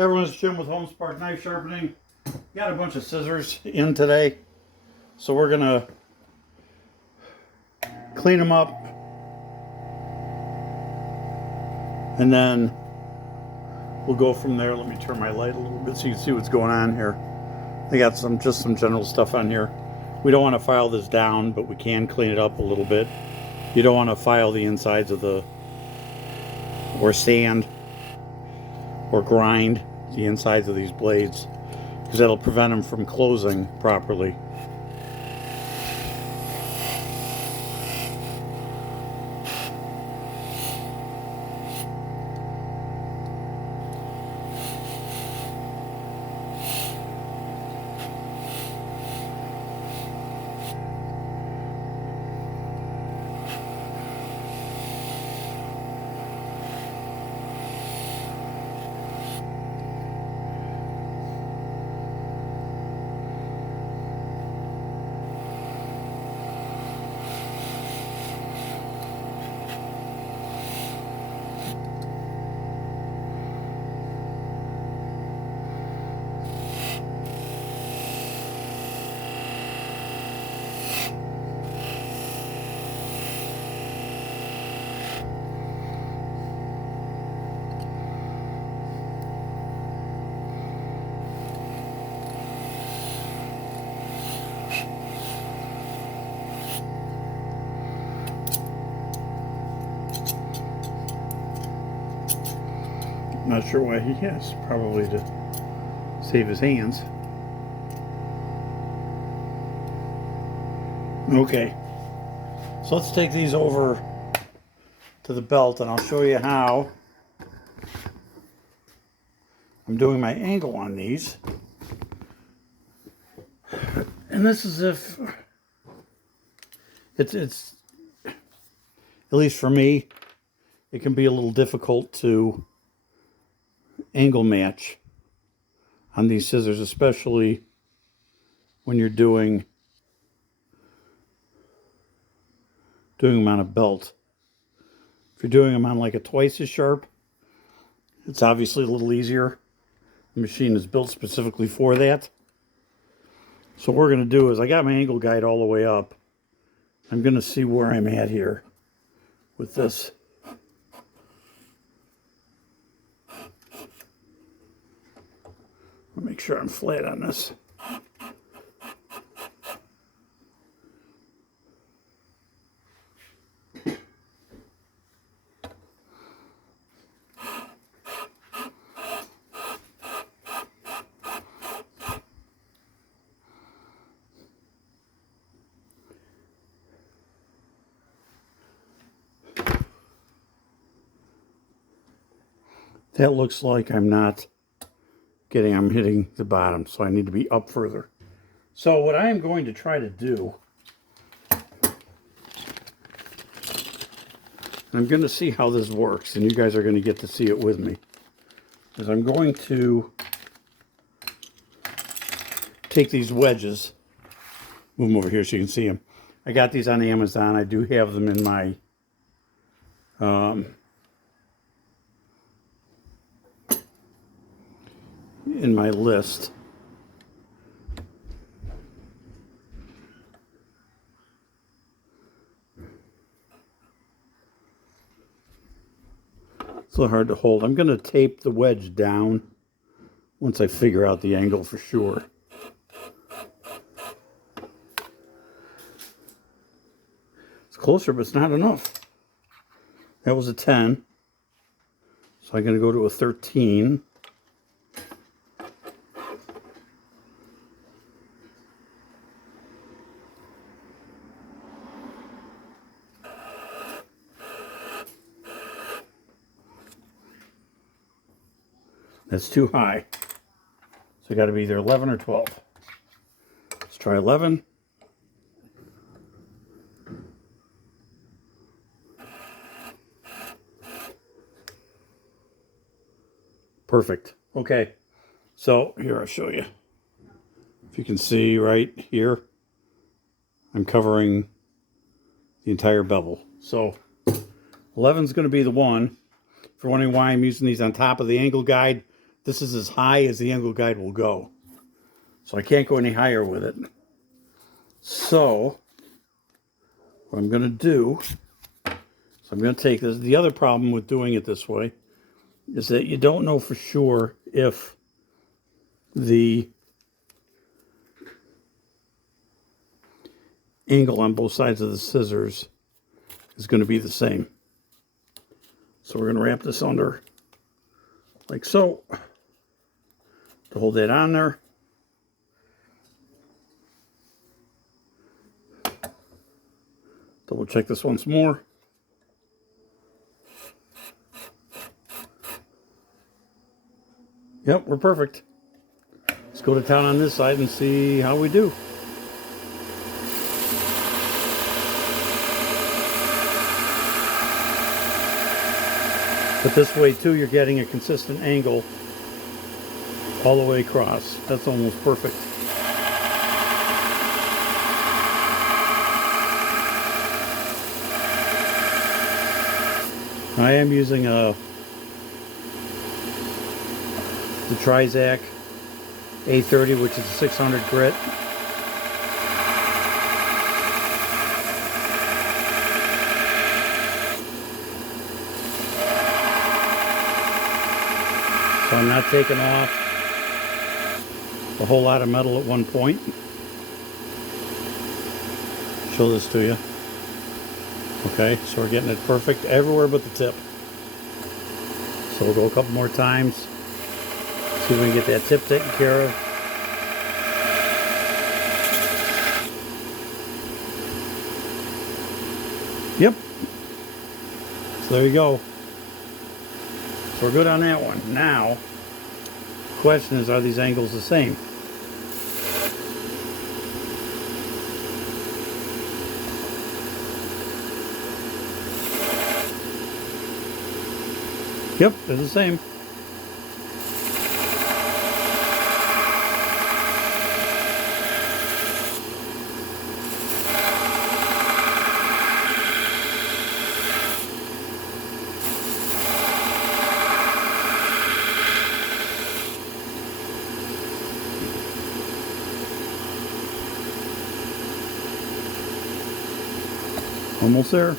Hey everyone, it's Jim with Homespark Knife Sharpening. Got a bunch of scissors in today, so we're gonna clean them up and then we'll go from there. Let me turn my light a little bit so you can see what's going on here. I got just some general stuff on here. We don't want to file this down, but we can clean it up a little bit. You don't want to file the insides of or sand or grind the insides of these blades, because that'll prevent them from closing properly. Not sure why he has, probably to save his hands. Okay, so let's take these over to the belt and I'll show you how I'm doing my angle on these. And this is if it's at least for me, it can be a little difficult to angle match on these scissors, especially when you're doing them on a belt. If you're doing them on like a twice as sharp, it's obviously a little easier. The machine is built specifically for that. So what we're going to do is, I got my angle guide all the way up. I'm going to see where I'm at here with this. I'll make sure I'm flat on this. That looks like I'm hitting the bottom, so I need to be up further. So what I am going to try to do, I'm going to see how this works, and you guys are going to get to see it with me, is I'm going to take these wedges, move them over here so you can see them. I got these on Amazon. I do have them in my list. It's a little hard to hold. I'm going to tape the wedge down once I figure out the angle for sure. It's closer, but it's not enough. That was a 10. So I'm going to go to a 13. That's too high. So I got to be either 11 or 12. Let's try 11. Perfect. Okay. So here, I'll show you. If you can see right here, I'm covering the entire bevel. So 11 is going to be the one. If you're wondering why I'm using these on top of the angle guide, This is as high as the angle guide will go. So I can't go any higher with it. So what I'm going to do, I'm going to take this. The other problem with doing it this way is that you don't know for sure if the angle on both sides of the scissors is going to be the same. So we're going to wrap this under like so to hold that on there. Double check this once more. Yep, we're perfect. Let's go to town on this side and see how we do. But this way too, you're getting a consistent angle all the way across. That's almost perfect. I am using the Trizact A30, which is a 600 grit. So I'm not taking off a whole lot of metal at one point. Show this to you. Okay, so we're getting it perfect everywhere but the tip. So we'll go a couple more times. See if we can get that tip taken care of. Yep. So there you go. So we're good on that one. Now, the question is, are these angles the same? Yep, they're the same. Almost there.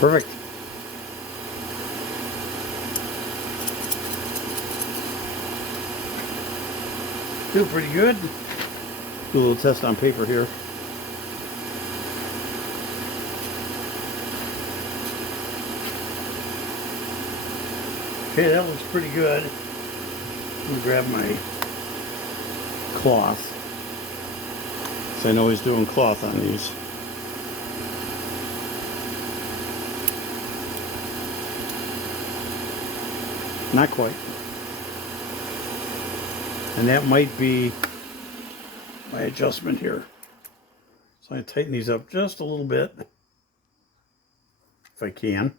Perfect. Feel pretty good. Do a little test on paper here. Okay, that looks pretty good. Let me grab my cloth. So I know he's doing cloth on these. Not quite. And that might be my adjustment here. So I tighten these up just a little bit, if I can.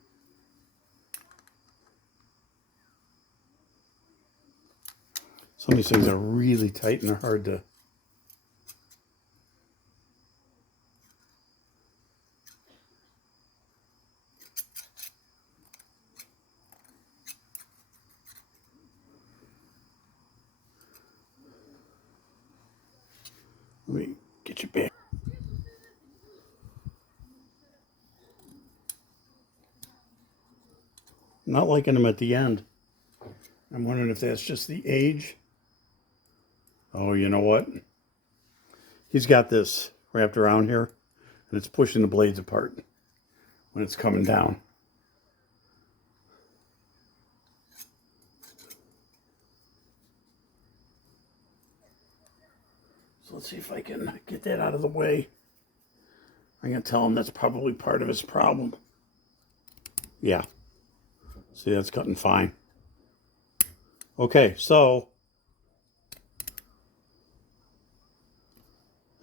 Some of these things are really tight and they're hard to... Let me get you back. Not liking them at the end. I'm wondering if that's just the age. Oh, you know what? He's got this wrapped around here, and it's pushing the blades apart when it's coming down. So let's see if I can get that out of the way. I'm going to tell him that's probably part of his problem. Yeah. See, that's cutting fine. Okay, so...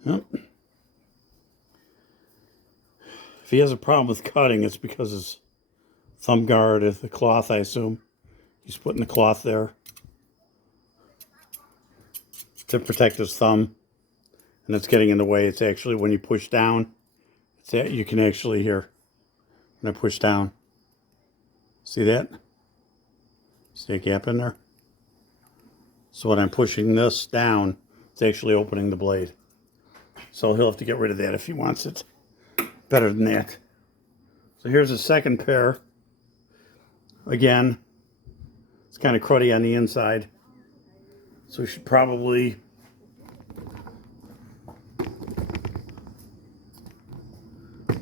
Yep. If he has a problem with cutting, it's because his thumb guard is the cloth, I assume. He's putting the cloth there. to protect his thumb, and it's getting in the way. It's actually when you push down, you can actually hear when I push down. See that? See a gap in there? So when I'm pushing this down, it's actually opening the blade. So he'll have to get rid of that if he wants it better than that. So here's a second pair. Again, it's kind of cruddy on the inside. So we should probably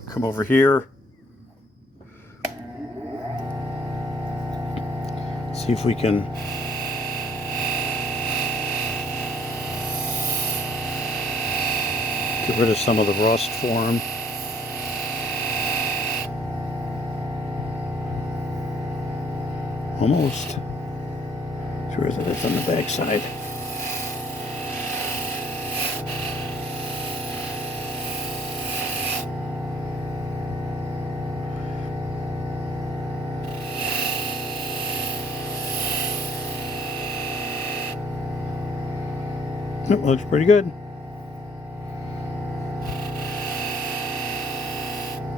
come over here. See if we can get rid of some of the rust for him. Almost. Where is it? It's on the back side. It looks pretty good.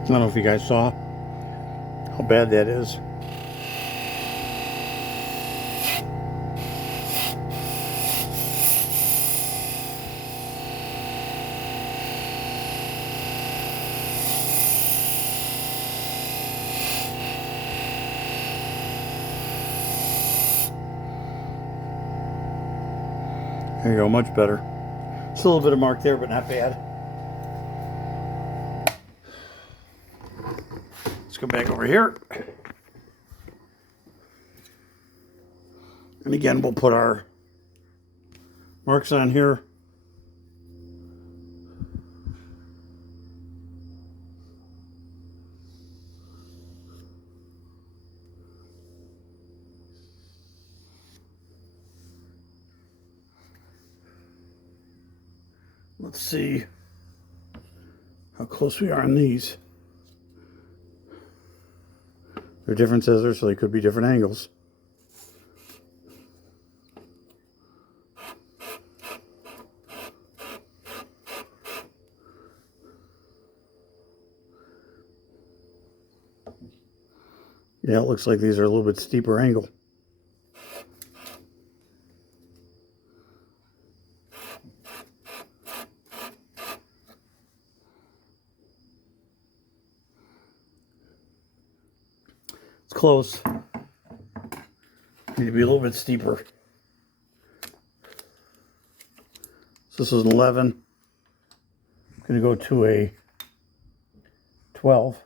I don't know if you guys saw how bad that is. There you go, much better. Just a little bit of mark there, but not bad. Let's go back over here. And again, we'll put our marks on here. Let's see how close we are on these. They're different scissors, so they could be different angles. Yeah, it looks like these are a little bit steeper angle. Close. Need to be a little bit steeper. So this is an 11. I'm going to go to a 12.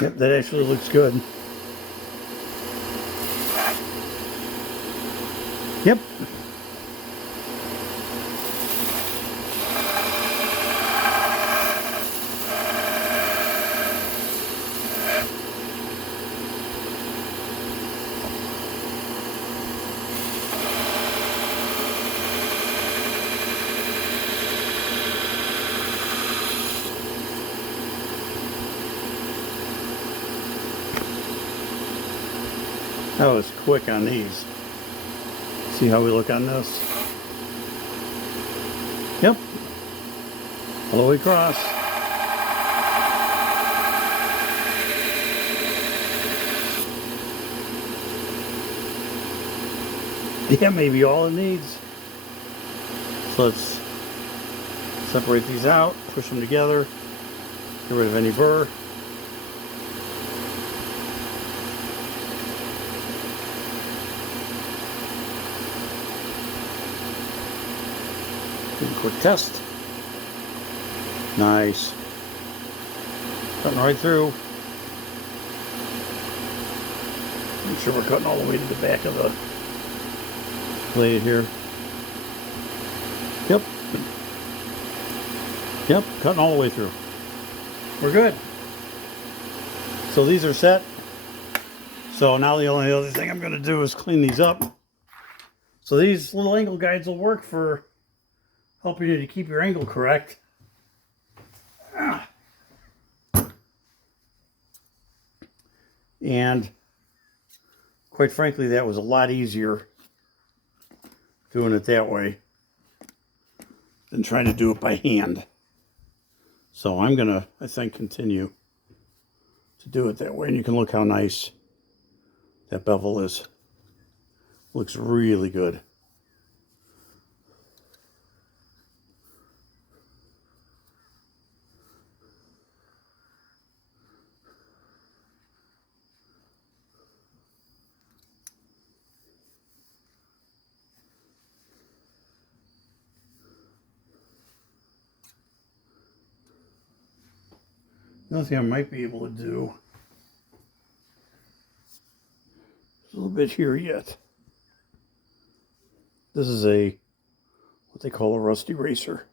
Yep, that actually looks good. Yep. That was quick on these. See how we look on this? Yep. All the way across. Yeah, maybe all it needs. So let's separate these out, push them together, get rid of any burr. Do a quick test. Nice. Cutting right through. Make sure we're cutting all the way to the back of the blade here. Yep. Yep, cutting all the way through. We're good. So these are set. So now the only other thing I'm going to do is clean these up. So these little angle guides will work for helping you to keep your angle correct. And quite frankly, that was a lot easier doing it that way than trying to do it by hand. So I'm going to, I think, continue to do it that way. And you can look how nice that bevel is. Looks really good. Another thing I might be able to do is a little bit here yet. This is what they call a rust eraser.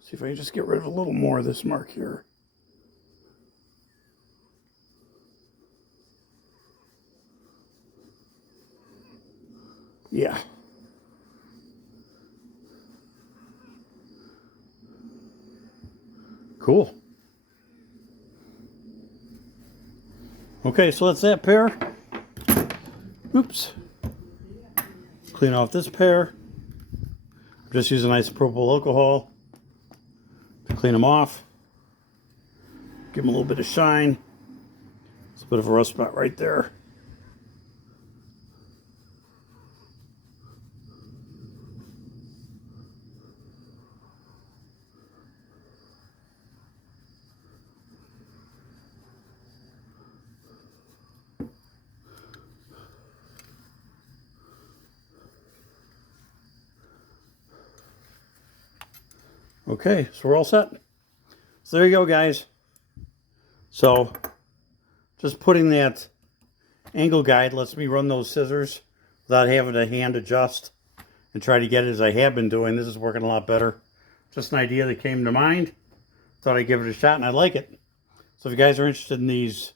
See if I can just get rid of a little more of this mark here. Yeah. Cool. Okay, so that's that pair. Oops. Clean off this pair. I'm just using isopropyl alcohol to clean them off. Give them a little bit of shine. It's a bit of a rust spot right there. Okay, so we're all set. So there you go, guys. So just putting that angle guide lets me run those scissors without having to hand adjust and try to get it as I have been doing. This is working a lot better. Just an idea that came to mind. Thought I'd give it a shot, and I like it. So if you guys are interested in these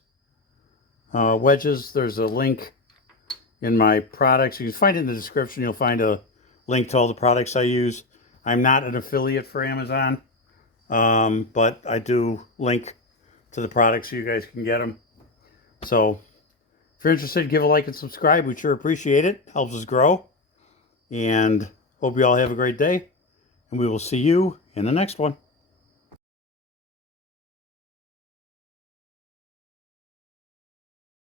wedges, there's a link in my products. You can find it in the description. You'll find a link to all the products I use. I'm not an affiliate for Amazon, but I do link to the products so you guys can get them. So if you're interested, give a like and subscribe. We sure appreciate it. Helps us grow. And hope you all have a great day. And we will see you in the next one.